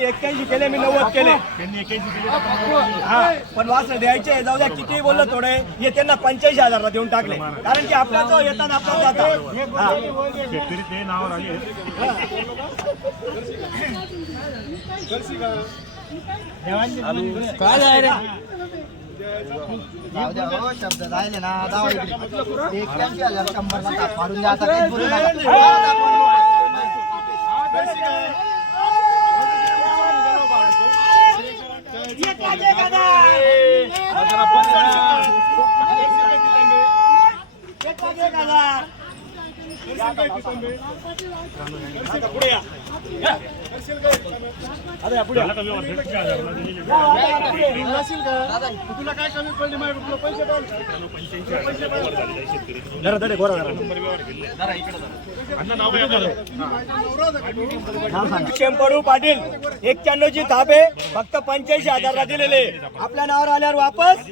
एक्क्याऐंशी केले मी नव्वद केले. हा पण वासर द्यायचे जाऊ द्या किती बोललं थोडे हे त्यांना पंच्याऐंशी हजारला देऊन टाकले. कारण की आपला जो येतात आपला जाता. हा. द्या हो, शब्द राहिले ना जाऊ Thank you. तुला काय कमी पडली तुला पैसे धडे गोरा शेंपडू पाटील एक्क्याण्णव ची थापे फक्त पंच्याऐंशी हजारला दिलेले. आपल्या नावावर आल्यावर वापस?